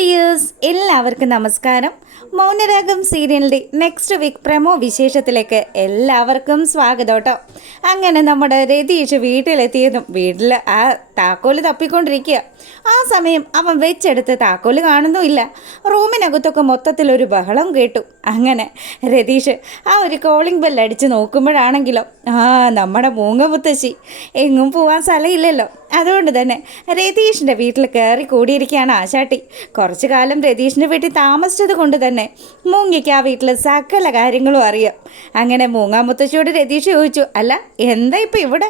Dears എല്ലാവർക്കും നമസ്കാരം. മൗനരാഗം സീരിയലിന്റെ നെക്സ്റ്റ് വീക്ക് പ്രമോ വിശേഷത്തിലേക്ക് എല്ലാവർക്കും സ്വാഗതം കേട്ടോ അങ്ങനെ നമ്മുടെ രതീഷ് വീട്ടിലെത്തിയതും വീട്ടിൽ ആ താക്കോൽ തപ്പിക്കൊണ്ടിരിക്കുക. ആ സമയം അവൻ വെച്ചെടുത്ത് താക്കോൽ കാണുന്നുമില്ല. റൂമിനകത്തൊക്കെ മൊത്തത്തിലൊരു ബഹളം കേട്ടു. അങ്ങനെ രതീഷ് ആ ഒരു കോളിംഗ് ബെൽ അടിച്ച് നോക്കുമ്പോഴാണെങ്കിലോ ആ നമ്മുടെ മൂങ്ങ മുത്തശ്ശി എങ്ങും പോവാൻ സ്ഥലമില്ലല്ലോ. അതുകൊണ്ട് തന്നെ രതീഷിന്റെ വീട്ടിൽ കയറി കൂടിയിരിക്കുകയാണ് ആശാട്ടി. കുറച്ചു കാലം രതീഷിന്റെ വീട്ടിൽ താമസിച്ചത് കൊണ്ട് തന്നെ മൂങ്ങയ്ക്ക് ആ വീട്ടിൽ സകല കാര്യങ്ങളും അറിയാം. അങ്ങനെ മൂങ്ങാമുത്തശ്ശിയോട് രതീഷ് ചോദിച്ചു അല്ല എന്താ ഇപ്പം ഇവിടെ?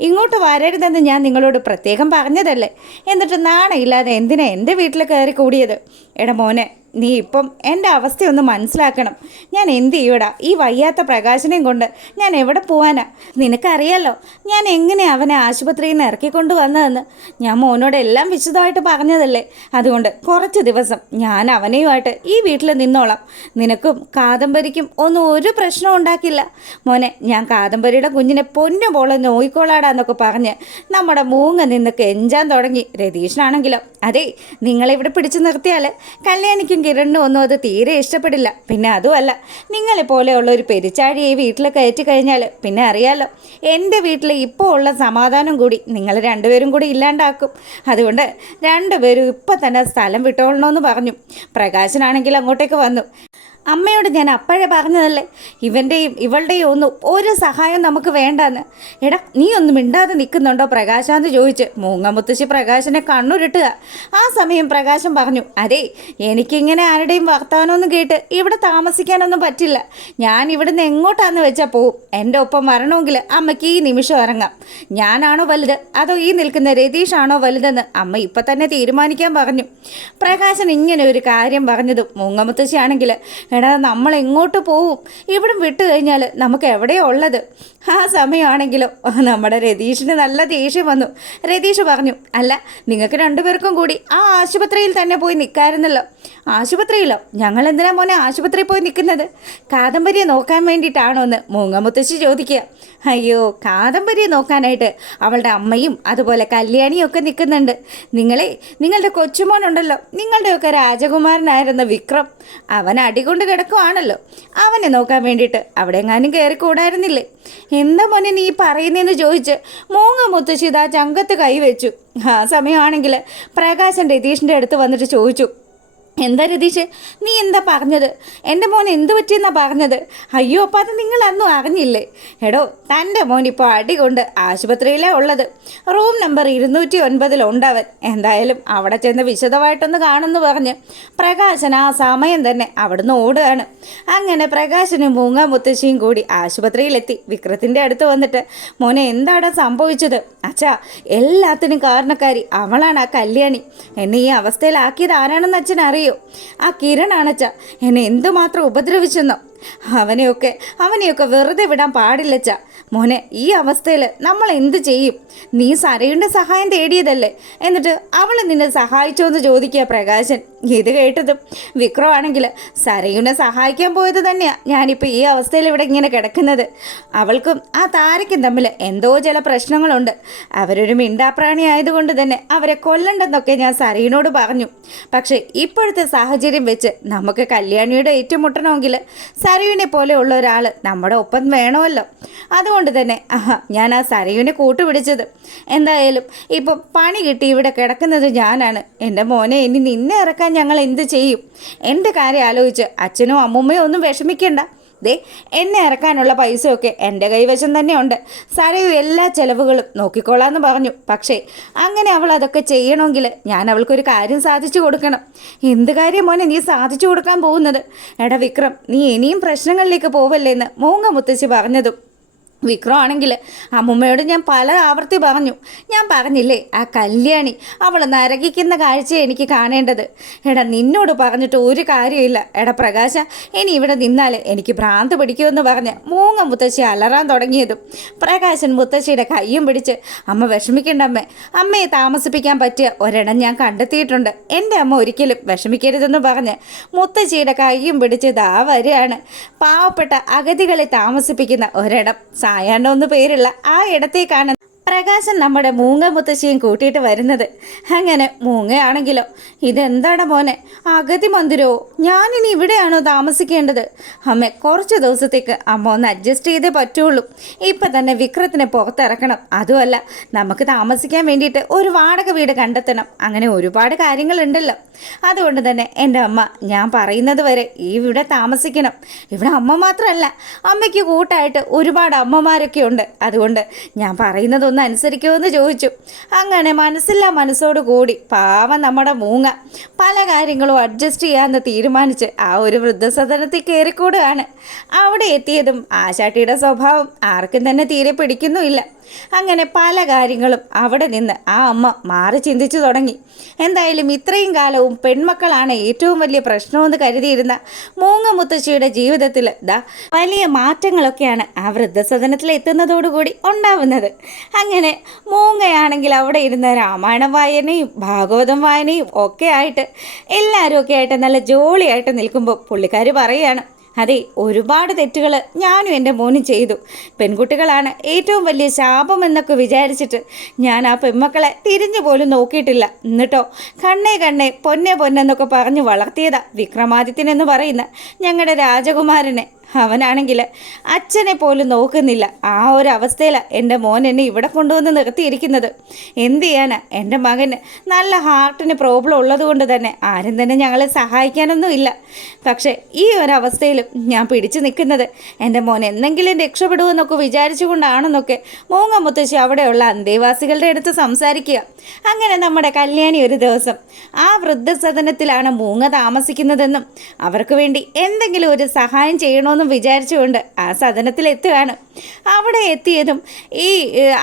ഇങ്ങോട്ട് വരരുതെന്ന് ഞാൻ നിങ്ങളോട് പ്രത്യേകം പറഞ്ഞതല്ലേ? എന്നിട്ട് നാണയില്ലാതെ എന്തിനാ എന്റെ വീട്ടിൽ കയറി കൂടിയത്? എടാ മോനെ നീ ഇപ്പം എന്റെ അവസ്ഥയൊന്ന് മനസ്സിലാക്കണം. ഞാൻ എന്ത് ചെയ്യൂടാ? ഈ വയ്യാത്ത പ്രകാശനെയും കൊണ്ട് ഞാൻ എവിടെ പോവാനാ? നിനക്കറിയാലോ ഞാൻ എങ്ങനെ അവനെ ആശുപത്രിയിൽ നിന്ന് ഇറക്കിക്കൊണ്ട് വന്നതെന്ന്? ഞാൻ മോനോട് എല്ലാം വിശദമായിട്ട് പറഞ്ഞതല്ലേ? അതുകൊണ്ട് കുറച്ച് ദിവസം ഞാൻ അവനെയുമായിട്ട് ഈ വീട്ടിൽ നിന്നോളാം. നിനക്കും കാദംബരിക്കും ഒന്നും ഒരു പ്രശ്നവും ഉണ്ടാക്കില്ല. മോനെ ഞാൻ കാദംബരിയുടെ കുഞ്ഞിനെ പൊന്നു പോലെ നോയിക്കോളാടാന്നൊക്കെ പറഞ്ഞ് നമ്മുടെ മൂങ്ങ നിന്ന് കെഞ്ചാൻ തുടങ്ങി. രതീഷിനാണെങ്കിലോ? അതെ നിങ്ങളിവിടെ പിടിച്ചു നിർത്തിയാൽ കല്യാണിക്കും കിരണിനും ഒന്നും അത് തീരെ ഇഷ്ടപ്പെടില്ല. പിന്നെ അതുമല്ല നിങ്ങളെ പോലെയുള്ള ഒരു പെരിച്ചാഴിയെ വീട്ടിൽ കയറ്റി കഴിഞ്ഞാൽ പിന്നെ അറിയാലോ എന്റെ വീട്ടിൽ ഇപ്പോൾ ഉള്ള സമാധാനം കൂടി നിങ്ങൾ രണ്ടുപേരും കൂടി ഇല്ലാണ്ടാക്കും. അതുകൊണ്ട് രണ്ടുപേരും ഇപ്പം തന്നെ സ്ഥലം വിട്ടോളണമെന്ന് പറഞ്ഞു. പ്രകാശനാണെങ്കിൽ അങ്ങോട്ടേക്ക് വന്നു. അമ്മയോട് ഞാൻ അപ്പോഴേ പറഞ്ഞതല്ലേ? ഇവന്റെയും ഇവളുടെയും ഒന്നും ഒരു സഹായം നമുക്ക് വേണ്ടെന്ന്. എടാ നീ ഒന്നും മിണ്ടാതെ നിൽക്കുന്നുണ്ടോ? പ്രകാശാന്ന് ചോദിച്ച്. മൂങ്ങമുത്തശ്ശി പ്രകാശനെ കണ്ണുരുട്ടുക. ആ സമയം പ്രകാശം പറഞ്ഞു അതെ എനിക്കിങ്ങനെ ആരുടെയും വർത്തമാനമൊന്നും കേട്ട് ഇവിടെ താമസിക്കാനൊന്നും പറ്റില്ല. ഞാൻ ഇവിടുന്ന് എങ്ങോട്ടാന്ന് വെച്ചാൽ പോവും. എന്റെ ഒപ്പം വരണമെങ്കിൽ അമ്മയ്ക്ക് ഈ നിമിഷം ഇറങ്ങാം. ഞാനാണോ വലുത്? അതോ ഈ നിൽക്കുന്ന രതീഷാണോ വലുതെന്ന് അമ്മ ഇപ്പം തന്നെ തീരുമാനിക്കാൻ പറഞ്ഞു. പ്രകാശൻ ഇങ്ങനെ ഒരു കാര്യം പറഞ്ഞതും മൂങ്ങമുത്തശ്ശിയാണെങ്കിൽ എടാ നമ്മൾ എങ്ങോട്ട് പോവും? ഇവിടം വിട്ട് കഴിഞ്ഞാൽ നമുക്ക് എവിടെയോ ഉള്ളത്? ആ സമയമാണെങ്കിലോ നമ്മുടെ രതീഷിന് നല്ല ദേഷ്യം വന്നു. രതീഷ് പറഞ്ഞു അല്ല നിങ്ങൾക്ക് രണ്ടുപേർക്കും കൂടി ആ ആശുപത്രിയിൽ തന്നെ പോയി നിൽക്കാമായിരുന്നല്ലോ ആശുപത്രിയിലോ? ഞങ്ങൾ എന്തിനാ മോനെ ആശുപത്രിയിൽ പോയി നിൽക്കുന്നത്? കാദംബരിയെ നോക്കാൻ വേണ്ടിയിട്ടാണോ എന്ന് മൂങ്ങമുത്തശ്ശി ചോദിക്കുക. അയ്യോ കാദംബരിയെ നോക്കാനായിട്ട് അവളുടെ അമ്മയും അതുപോലെ കല്യാണിയും ഒക്കെ നിൽക്കുന്നുണ്ട്. നിങ്ങളെ നിങ്ങളുടെ കൊച്ചുമോനുണ്ടല്ലോ. നിങ്ങളുടെയൊക്കെ രാജകുമാരനായിരുന്ന വിക്രം. അവൻ അടികൊണ്ട് കിടക്കുവാണല്ലോ. അവനെ നോക്കാൻ വേണ്ടിയിട്ട് അവിടെ എങ്ങാനും കയറി കൂടായിരുന്നില്ലേ എന്താ മോനെ നീ പറയുന്നതെന്ന് ചോദിച്ച് മൂങ്ങ മുത്തശ്ശി ഇതാ ചങ്കത്ത് കൈവച്ചു. ആ സമയമാണെങ്കിൽ പ്രകാശൻ രതീഷിന്റെ അടുത്ത് വന്നിട്ട് ചോദിച്ചു എന്താ രതീഷ്? നീ എന്താ പറഞ്ഞത്? എന്റെ മോൻ എന്ത് പറ്റിയെന്നാ പറഞ്ഞത്? അയ്യോ അപ്പം അത് നിങ്ങൾ അന്നും അറിഞ്ഞില്ലേ? എടോ തന്റെ മോൻ ഇപ്പോൾ അടി കൊണ്ട് ആശുപത്രിയിലേ ഉള്ളത്. റൂം നമ്പർ ഇരുന്നൂറ്റി ഒൻപതിലുണ്ടവൻ എന്തായാലും അവിടെ ചെന്ന് വിശദമായിട്ടൊന്ന് കാണുമെന്ന് പറഞ്ഞ് പ്രകാശൻ ആ സമയം തന്നെ അവിടുന്ന് ഓടുകയാണ്. അങ്ങനെ പ്രകാശനും മൂങ്ങ മുത്തശ്ശിയും കൂടി ആശുപത്രിയിലെത്തി. വിക്രത്തിന്റെ അടുത്ത് വന്നിട്ട് മോനെ എന്താണ് സംഭവിച്ചത്? അച്ഛാ എല്ലാത്തിനും കാരണക്കാരി അവളാണ് ആ കല്യാണി. എന്നെ ഈ അവസ്ഥയിലാക്കിയത് ആരാണെന്ന് അച്ഛൻ ആ കിരണാണച്ച എന്നെ എന്തുമാത്രം ഉപദ്രവിച്ചെന്നോ. അവനെയൊക്കെ അവനെയൊക്കെ വെറുതെ വിടാൻ പാടില്ലച്ച മോനെ ഈ അവസ്ഥയിൽ നമ്മൾ എന്ത് ചെയ്യും? നീ സരയുടെ സഹായം തേടിയതല്ലേ? എന്നിട്ട് അവൾ നിന്നെ സഹായിച്ചോ എന്ന് ചോദിക്കുക പ്രകാശൻ. ഇത് കേട്ടതും വിക്രം ആണെങ്കിൽ സരയുനെ സഹായിക്കാൻ പോയത് തന്നെയാണ് ഞാനിപ്പോൾ ഈ അവസ്ഥയിൽ ഇവിടെ ഇങ്ങനെ കിടക്കുന്നത്. അവൾക്കും ആ താരയ്ക്കും തമ്മിൽ എന്തോ ചില പ്രശ്നങ്ങളുണ്ട്. അവരൊരു മിണ്ടാപ്രാണി ആയതുകൊണ്ട് തന്നെ അവരെ കൊല്ലണ്ടെന്നൊക്കെ ഞാൻ സരയിനോട് പറഞ്ഞു. പക്ഷേ ഇപ്പോഴത്തെ സാഹചര്യം വെച്ച് നമുക്ക് കല്യാണിയുടെ ഏറ്റുമുട്ടണമെങ്കിൽ സരയുനെ പോലെയുള്ള ഒരാൾ നമ്മുടെ ഒപ്പം വേണമല്ലോ. അതുകൊണ്ട് തന്നെ ഞാൻ ആ സരയുനെ കൂട്ടുപിടിച്ചത്. എന്തായാലും ഇപ്പം പണി കിട്ടി ഇവിടെ കിടക്കുന്നത് ഞാനാണ്. എന്റെ മോനെ ഇനി നിന്നെ ഇറക്കാൻ ഞങ്ങൾ എന്ത് ചെയ്യും? എന്റെ കാര്യം ആലോചിച്ച് അച്ഛനും അമ്മൂമ്മയും ഒന്നും വിഷമിക്കണ്ട. ദേ എന്നെ ഇറക്കാനുള്ള പൈസയൊക്കെ എന്റെ കൈവശം തന്നെയുണ്ട്. സരയു എല്ലാ ചെലവുകളും നോക്കിക്കോളാന്ന് പറഞ്ഞു. പക്ഷേ അങ്ങനെ അവൾ അതൊക്കെ ചെയ്യണമെങ്കിൽ ഞാൻ അവൾക്കൊരു കാര്യം സാധിച്ചു കൊടുക്കണം. എന്ത് കാര്യം മോനെ നീ സാധിച്ചു കൊടുക്കാൻ പോകുന്നത്? എടാ വിക്രം നീ ഇനിയും പ്രശ്നങ്ങളിലേക്ക് പോവല്ലേ എന്ന് മൂങ്ങ മുത്തശ്ശി പറഞ്ഞതും. വിക്രം ആണെങ്കിൽ അമ്മുമ്മയോട് ഞാൻ പല ആവർത്തി പറഞ്ഞു. ഞാൻ പറഞ്ഞില്ലേ ആ കല്യാണി അവൾ നരകിക്കുന്ന കാഴ്ച എനിക്ക് കാണേണ്ടത്. എടാ നിന്നോട് പറഞ്ഞിട്ട് ഒരു കാര്യമില്ല എടാ പ്രകാശ ഇനി ഇവിടെ നിന്നാൽ എനിക്ക് ഭ്രാന്ത് പിടിക്കുമെന്ന് പറഞ്ഞ് മൂങ്ങ മുത്തശ്ശി അലറാൻ തുടങ്ങിയതും പ്രകാശൻ മുത്തശ്ശിയുടെ കയ്യും പിടിച്ച് അമ്മ വിഷമിക്കേണ്ട അമ്മേ അമ്മയെ താമസിപ്പിക്കാൻ പറ്റിയ ഒരിടം ഞാൻ കണ്ടെത്തിയിട്ടുണ്ട്. എന്റെ അമ്മ ഒരിക്കലും വിഷമിക്കരുതെന്ന് പറഞ്ഞ് മുത്തശ്ശിയുടെ കയ്യും പിടിച്ച് ദാ വരികയാണ്. പാവപ്പെട്ട അഗതികളെ താമസിപ്പിക്കുന്ന ഒരിടം സായാഹ്നം എന്ന് പേരുള്ള ആ ഇടത്തേക്കാണ് പ്രകാശൻ നമ്മുടെ മൂങ്ങ മുത്തശ്ശിയും കൂട്ടിയിട്ട് വരുന്നത്. അങ്ങനെ മൂങ്ങയാണെങ്കിലോ? ഇതെന്താണ് മോനെ? അഗതി മന്ദിരമോ ഞാനിനി ഇവിടെയാണോ താമസിക്കേണ്ടത്? അമ്മ കുറച്ച് ദിവസത്തേക്ക് അമ്മ ഒന്ന് അഡ്ജസ്റ്റ് ചെയ്തേ പറ്റുള്ളൂ. ഇപ്പം തന്നെ വിക്രത്തിനെ പുറത്തിറക്കണം. അതുമല്ല നമുക്ക് താമസിക്കാൻ വേണ്ടിയിട്ട് ഒരു വാടക വീട് കണ്ടെത്തണം. അങ്ങനെ ഒരുപാട് കാര്യങ്ങളുണ്ടല്ലോ. അതുകൊണ്ട് തന്നെ എന്റെ അമ്മ ഞാൻ പറയുന്നത് വരെ ഈ ഇവിടെ താമസിക്കണം. ഇവിടെ അമ്മ മാത്രമല്ല അമ്മയ്ക്ക് കൂട്ടായിട്ട് ഒരുപാട് അമ്മമാരൊക്കെ ഉണ്ട്. അതുകൊണ്ട് ഞാൻ പറയുന്നതൊന്ന് അനുസരിക്കുമെന്ന് ചോദിച്ചു. അങ്ങനെ മനസ്സില്ലാ മനസ്സോട് കൂടി പാവം നമ്മുടെ മൂങ്ങ പല കാര്യങ്ങളും അഡ്ജസ്റ്റ് ചെയ്യാമെന്ന് തീരുമാനിച്ച് ആ ഒരു വൃദ്ധസദനത്തിൽ കയറിക്കൂടുകയാണ്. അവിടെ എത്തിയതും ആശാട്ടിയുടെ സ്വഭാവം ആർക്കും തന്നെ തീരെ പിടിക്കുന്നുമില്ല. അങ്ങനെ പല കാര്യങ്ങളും അവിടെ നിന്ന് ആ അമ്മ മാറി ചിന്തിച്ചു തുടങ്ങി. എന്തായാലും ഇത്രയും കാലവും പെൺമക്കളാണ് ഏറ്റവും വലിയ പ്രശ്നമെന്ന് കരുതിയിരുന്ന മൂങ്ങ മുത്തശ്ശിയുടെ ജീവിതത്തിൽ ദാ വലിയ മാറ്റങ്ങളൊക്കെയാണ് ആ വൃദ്ധസദനത്തിൽ എത്തുന്നതോടുകൂടി ഉണ്ടാവുന്നത്. അങ്ങനെ മൂങ്ങയാണെങ്കിൽ അവിടെ ഇരുന്ന രാമായണ വായനയും ഭാഗവതം വായനയും ഒക്കെ ആയിട്ട് എല്ലാവരും ഒക്കെ ആയിട്ട് നല്ല ജോളിയായിട്ട് നിൽക്കുമ്പോൾ പുള്ളിക്കാർ പറയുകയാണ് അതെ ഒരുപാട് തെറ്റുകൾ ഞാനും എന്റെ മോനും ചെയ്തു. പെൺകുട്ടികളാണ് ഏറ്റവും വലിയ ശാപം എന്നൊക്കെ വിചാരിച്ചിട്ട് ഞാൻ ആ പെൺമക്കളെ തിരിഞ്ഞു പോലും നോക്കിയിട്ടില്ല. എന്നിട്ടോ കണ്ണേ കണ്ണേ പൊന്നെ പൊന്നെന്നൊക്കെ പറഞ്ഞു വളർത്തിയതാ വിക്രമാദിത്യൻ എന്ന് പറയുന്ന ഞങ്ങളുടെ രാജകുമാരനെ. അവനാണെങ്കിൽ അച്ഛനെ പോലും നോക്കുന്നില്ല. ആ ഒരു അവസ്ഥയിലാണ് എന്റെ മോൻ എന്നെ ഇവിടെ കൊണ്ടുവന്ന് നിർത്തിയിരിക്കുന്നത്. എന്ത് ചെയ്യാനാ? എന്റെ മകന് നല്ല ഹാർട്ടിന് പ്രോബ്ലം ഉള്ളത് കൊണ്ട് തന്നെ ആരും തന്നെ ഞങ്ങളെ സഹായിക്കാനൊന്നും ഇല്ല. പക്ഷേ ഈ ഒരു അവസ്ഥയിലും ഞാൻ പിടിച്ചു നിൽക്കുന്നത് എന്റെ മോൻ എന്തെങ്കിലും രക്ഷപ്പെടുമെന്നൊക്കെ വിചാരിച്ചുകൊണ്ടാണെന്നൊക്കെ മൂങ്ങ മുത്തശ്ശി അവിടെയുള്ള അന്തേവാസികളുടെ അടുത്ത് സംസാരിക്കുക. അങ്ങനെ നമ്മുടെ കല്യാണി ഒരു ദിവസം ആ വൃദ്ധസദനത്തിലാണ് മൂങ്ങ താമസിക്കുന്നതെന്നും അവർക്ക് വേണ്ടി എന്തെങ്കിലും ഒരു സഹായം ചെയ്യണമെന്നും വിചാരിച്ചുകൊണ്ട് ആ സദനത്തിൽ എത്തുകയാണ് അവിടെ എത്തിയതും ഈ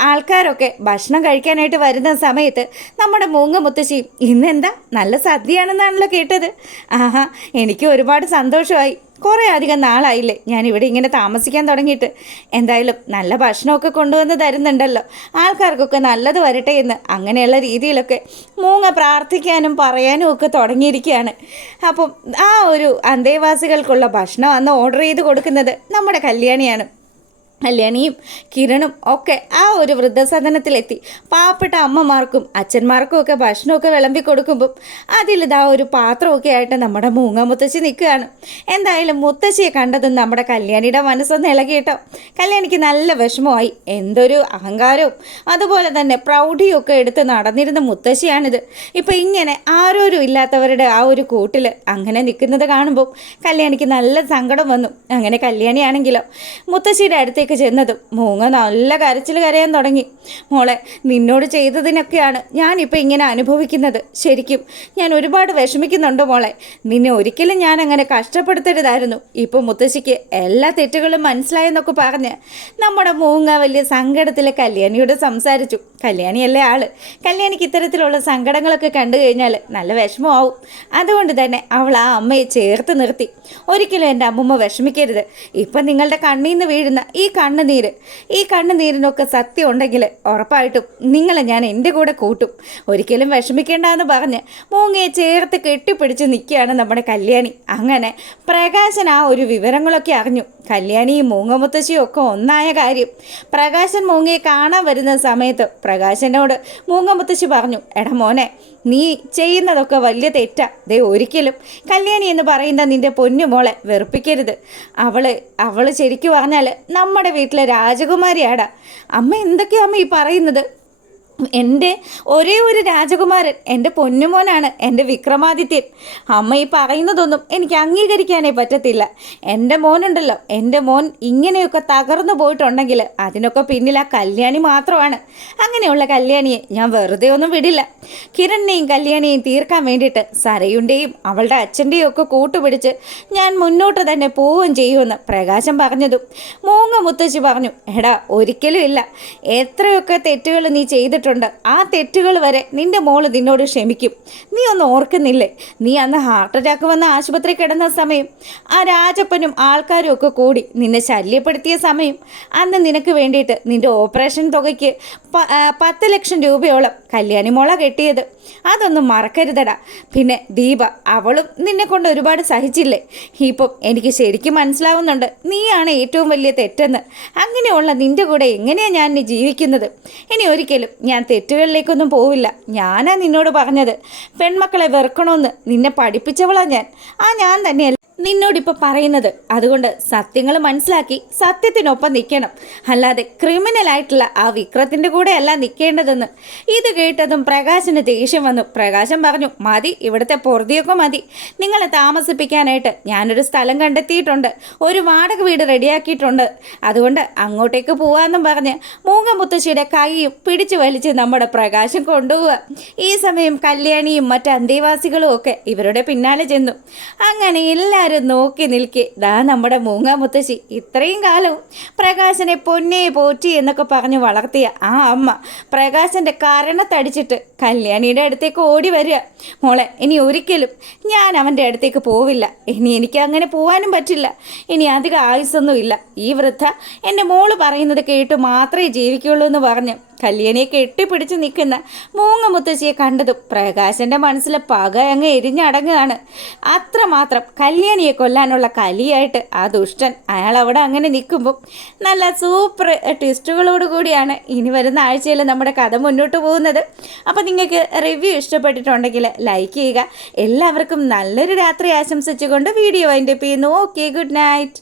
ആൾക്കാരൊക്കെ ഭക്ഷണം കഴിക്കാനായിട്ട് വരുന്ന സമയത്ത് നമ്മുടെ മൂങ്ങ മുത്തശ്ശി ഇന്നെന്താ? നല്ല സദ്യയാണെന്നാണല്ലോ കേട്ടത്. ആഹാ എനിക്ക് ഒരുപാട് സന്തോഷമായി. കുറേ അധികം നാളായില്ലേ ഞാനിവിടെ ഇങ്ങനെ താമസിക്കാൻ തുടങ്ങിയിട്ട്. എന്തായാലും നല്ല ഭക്ഷണമൊക്കെ കൊണ്ടുവന്ന് തരുന്നുണ്ടല്ലോ. ആൾക്കാർക്കൊക്കെ നല്ലത് വരട്ടെ എന്ന് അങ്ങനെയുള്ള രീതിയിലൊക്കെ മൂങ്ങ പ്രാർത്ഥിക്കാനും പറയാനും ഒക്കെ തുടങ്ങിയിരിക്കുകയാണ്. അപ്പം ആ ഒരു അന്തേവാസികൾക്കുള്ള ഭക്ഷണം അന്ന് ഓർഡർ ചെയ്ത് കൊടുക്കുന്നത് നമ്മുടെ കല്യാണിയാണ്. കല്യാണിയും കിരണും ഒക്കെ ആ ഒരു വൃദ്ധസദനത്തിലെത്തി. പാവപ്പെട്ട അമ്മമാർക്കും അച്ഛന്മാർക്കും ഒക്കെ ഭക്ഷണമൊക്കെ വിളമ്പി കൊടുക്കുമ്പം അതിലിതാ ഒരു പാത്രമൊക്കെ ആയിട്ട് നമ്മുടെ മൂങ്ങ മുത്തശ്ശി നിൽക്കുകയാണ്. എന്തായാലും മുത്തശ്ശിയെ കണ്ടതും നമ്മുടെ കല്യാണിയുടെ മനസ്സൊന്ന് ഇളകിയിട്ടോ കല്യാണിക്ക് നല്ല വിഷമമായി. എന്തൊരു അഹങ്കാരവും. അതുപോലെ തന്നെ പ്രൗഢിയും ഒക്കെ എടുത്ത് നടന്നിരുന്ന മുത്തശ്ശിയാണിത്. ഇപ്പം ഇങ്ങനെ ആരോരും ഇല്ലാത്തവരുടെ ആ ഒരു കൂട്ടിൽ അങ്ങനെ നിൽക്കുന്നത് കാണുമ്പോൾ കല്യാണിക്ക് നല്ല സങ്കടം വന്നു. അങ്ങനെ കല്യാണിയാണെങ്കിലോ? മുത്തശ്ശിയുടെ അടുത്തേക്ക് ചെന്നതും മൂങ്ങ നല്ല കരച്ചിൽ കരയാൻ തുടങ്ങി. മോളെ നിന്നോട് ചെയ്തതിനൊക്കെയാണ് ഞാനിപ്പോൾ ഇങ്ങനെ അനുഭവിക്കുന്നത്. ശരിക്കും ഞാൻ ഒരുപാട് വിഷമിക്കുന്നുണ്ട് മോളെ. നിന്നെ ഒരിക്കലും ഞാൻ അങ്ങനെ കഷ്ടപ്പെടുത്തരുതായിരുന്നു. ഇപ്പോൾ മുത്തശ്ശിക്ക് എല്ലാ തെറ്റുകളും മനസ്സിലായെന്നൊക്കെ പറഞ്ഞ് നമ്മുടെ മൂങ്ങ വലിയ സങ്കടത്തിൽ കല്യാണിയോട് സംസാരിച്ചു. കല്യാണിയല്ലേ ആൾ. കല്യാണിക്ക് ഇത്തരത്തിലുള്ള സങ്കടങ്ങളൊക്കെ കണ്ടു കഴിഞ്ഞാൽ നല്ല വിഷമമാവും. അതുകൊണ്ട് തന്നെ അവൾ ആ അമ്മയെ ചേർത്ത് നിർത്തി. ഒരിക്കലും എന്റെ അമ്മുമ്മ വിഷമിക്കരുത്. ഇപ്പം നിങ്ങളുടെ കണ്ണിൽ നിന്ന് വീഴുന്ന ഈ കണ്ണുനീര്. ഈ കണ്ണുനീരിനൊക്കെ സത്യം ഉണ്ടെങ്കിൽ ഉറപ്പായിട്ടും നിങ്ങളെ ഞാൻ എന്റെ കൂടെ കൂട്ടും. ഒരിക്കലും വിഷമിക്കേണ്ട എന്ന് പറഞ്ഞ് മൂങ്ങയെ ചേർത്ത് കെട്ടിപ്പിടിച്ച് നിൽക്കുകയാണ് നമ്മുടെ കല്യാണി. അങ്ങനെ പ്രകാശൻ ആ ഒരു വിവരങ്ങളൊക്കെ അറിഞ്ഞു. കല്യാണിയും മൂങ്ങമുത്തശ്ശിയും ഒക്കെ ഒന്നായ കാര്യം. പ്രകാശൻ മൂങ്ങയെ കാണാൻ വരുന്ന സമയത്ത് പ്രകാശനോട് മൂങ്ങമുത്തശ്ശി പറഞ്ഞു എടാ മോനെ നീ ചെയ്യുന്നതൊക്കെ വലിയ തെറ്റാ. ദേ ഒരിക്കലും കല്യാണി എന്ന് പറയുന്ന നിന്റെ പൊന്നുമോളെ വെറുപ്പിക്കരുത്. അവൾ അവൾ ശരിക്കു പറഞ്ഞാൽ നമ്മുടെ വീട്ടിലെ രാജകുമാരിയാടാ. അമ്മ എന്തൊക്കെയാ അമ്മ ഈ പറയുന്നത്? എന്റെ ഒരേ ഒരു രാജകുമാരൻ എന്റെ പൊന്നുമോനാണ് എന്റെ വിക്രമാദിത്യൻ. അമ്മ ഈ പറയുന്നതൊന്നും എനിക്ക് അംഗീകരിക്കാനേ പറ്റത്തില്ല. എന്റെ മോനുണ്ടല്ലോ എന്റെ മോൻ ഇങ്ങനെയൊക്കെ തകർന്നു പോയിട്ടുണ്ടെങ്കിൽ അതിനൊക്കെ പിന്നിൽ ആ കല്യാണി മാത്രമാണ്. അങ്ങനെയുള്ള കല്യാണിയെ ഞാൻ വെറുതെ ഒന്നും വിടില്ല. കിരണിനെയും കല്യാണിയെയും തീർക്കാൻ വേണ്ടിയിട്ട് സരയുണ്ടെയും അവളുടെ അച്ഛന്റെയും ഒക്കെ കൂട്ടുപിടിച്ച് ഞാൻ മുന്നോട്ട് തന്നെ പോവുകയും ചെയ്യുമെന്ന് പ്രകാശം പറഞ്ഞതും മൂങ്ങ മുത്തശ്ശി പറഞ്ഞു എടാ ഒരിക്കലും ഇല്ല. എത്രയൊക്കെ തെറ്റുകൾ നീ ചെയ്തിട്ടുണ്ടെങ്കിലും ചെയ്തിട്ടുണ്ട് ആ തെറ്റുകൾ വരെ നിന്റെ മോൾ നിന്നോട് ക്ഷമിക്കും. നീ ഒന്ന് ഓർക്കുന്നില്ലേ? നീ അന്ന് ഹാർട്ട് അറ്റാക്ക് വന്ന ആശുപത്രി കിടന്ന സമയം ആ രാജപ്പനും ആൾക്കാരും ഒക്കെ കൂടി നിന്നെ ശല്യപ്പെടുത്തിയ സമയം അന്ന് നിനക്ക് വേണ്ടിയിട്ട് നിന്റെ ഓപ്പറേഷൻ തുകയ്ക്ക് പത്ത് ലക്ഷം രൂപയോളം കല്യാണി മോള കെട്ടിയത്. അതൊന്നും മറക്കരുതടാ. പിന്നെ ദീപ അവളും നിന്നെ കൊണ്ട് ഒരുപാട് സഹിച്ചില്ലേ? ഇപ്പം എനിക്ക് ശരിക്കും മനസ്സിലാവുന്നുണ്ട്. നീയാണ് ഏറ്റവും വലിയ തെറ്റെന്ന്. അങ്ങനെയുള്ള നിന്റെ കൂടെ എങ്ങനെയാണ് ഞാൻ ജീവിക്കുന്നത്? ഇനി ഒരിക്കലും ഞാൻ തെറ്റുകളിലേക്കൊന്നും പോവില്ല. ഞാനാ നിന്നോട് പറഞ്ഞത്. പെൺമക്കളെ വെറുക്കണമെന്ന് നിന്നെ പഠിപ്പിച്ചവളാ ഞാൻ. ആ ഞാൻ തന്നെയല്ല നിന്നോടിപ്പോൾ പറയുന്നത്. അതുകൊണ്ട് സത്യങ്ങൾ മനസ്സിലാക്കി സത്യത്തിനൊപ്പം നിൽക്കണം. അല്ലാതെ ക്രിമിനൽ ആയിട്ടുള്ള ആ വിക്രത്തിന്റെ കൂടെ അല്ല നിൽക്കേണ്ടതെന്ന്. ഇത് കേട്ടതും പ്രകാശിന് ദേഷ്യം വന്നു. പ്രകാശം പറഞ്ഞു മതി ഇവിടുത്തെ പൊറുതിയൊക്കെ മതി. നിങ്ങളെ താമസിപ്പിക്കാനായിട്ട് ഞാനൊരു സ്ഥലം കണ്ടെത്തിയിട്ടുണ്ട്. ഒരു വാടക വീട് റെഡിയാക്കിയിട്ടുണ്ട്. അതുകൊണ്ട് അങ്ങോട്ടേക്ക് പോവാന്നും പറഞ്ഞ് മൂങ്ങമുത്തശ്ശിയുടെ കൈയും പിടിച്ചു വലിച്ച് നമ്മുടെ പ്രകാശം കൊണ്ടുപോവുക. ഈ സമയം കല്യാണിയും മറ്റ് അന്തേവാസികളും ഒക്കെ ഇവരുടെ പിന്നാലെ ചെന്നു. അങ്ങനെ എല്ലാവരും നോക്കി നിൽക്കെ. ദാ നമ്മുടെ മൂങ്ങാ മുത്തശ്ശി. ഇത്രയും കാലവും പ്രകാശനെ പൊന്നെ പോറ്റി എന്നൊക്കെ പറഞ്ഞ് വളർത്തിയ ആ അമ്മ പ്രകാശന്റെ കരണത്തടിച്ചിട്ട് കല്യാണിയുടെ അടുത്തേക്ക് ഓടി വരിക. മോളെ ഇനി ഒരിക്കലും ഞാൻ അവന്റെ അടുത്തേക്ക് പോവില്ല. ഇനി എനിക്ക് അങ്ങനെ പോകാനും പറ്റില്ല. ഇനി അധികം ആയുസൊന്നുമില്ല ഈ വൃദ്ധ എന്റെ മോൾ പറയുന്നത് കേട്ട് മാത്രമേ ജീവിക്കുള്ളൂ എന്ന് പറഞ്ഞ് കല്യാണിയെ കെട്ടിപ്പിടിച്ച് നിൽക്കുന്ന മൂങ്ങ മുത്തശ്ശിയെ കണ്ടതും പ്രകാശന്റെ മനസ്സിലെ പക അങ്ങ് എരിഞ്ഞടങ്ങുകയാണ്. അത്രമാത്രം കല്യാണിയെ കൊല്ലാനുള്ള കലിയായിട്ട് ആ ദുഷ്ടൻ അയാൾ അവിടെ അങ്ങനെ നിൽക്കുമ്പോൾ നല്ല സൂപ്പർ ട്വിസ്റ്റുകളോട് കൂടിയാണ് ഇനി വരുന്ന ആഴ്ചയിൽ നമ്മുടെ കഥ മുന്നോട്ട് പോകുന്നത്. അപ്പോൾ നിങ്ങൾക്ക് റിവ്യൂ ഇഷ്ടപ്പെട്ടിട്ടുണ്ടെങ്കിൽ ലൈക്ക് ചെയ്യുക. എല്ലാവർക്കും നല്ലൊരു രാത്രി ആശംസിച്ചുകൊണ്ട് വീഡിയോ വൈൻഡപ്പ് ചെയ്യുന്നു. Okay good night